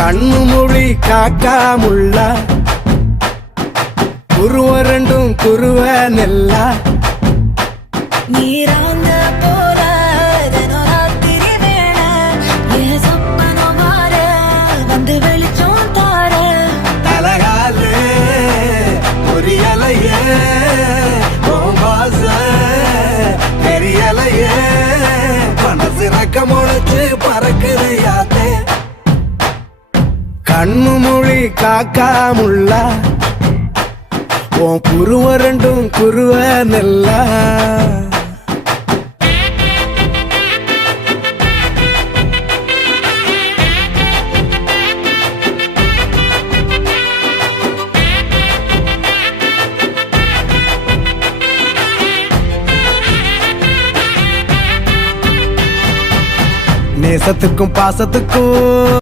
கண்ணு மொழி காக்காமுள்ள குருவ ரெண்டும் குருவ நெல்லா நீராங்க போல ராத்திரி வேண என் சொப்பனம் மாற வந்து வெளிச்சம் தார தலகாலே பொரியலையே வாச பெரியலையே மனசு ரக்க முளைச்சு பறக்குது யாத்தே கண்ணு மொழி காக்காமுள்ள உன் குருவ ரெண்டும் குருவ நெல்லா நேசத்துக்கும் பாசத்துக்கும்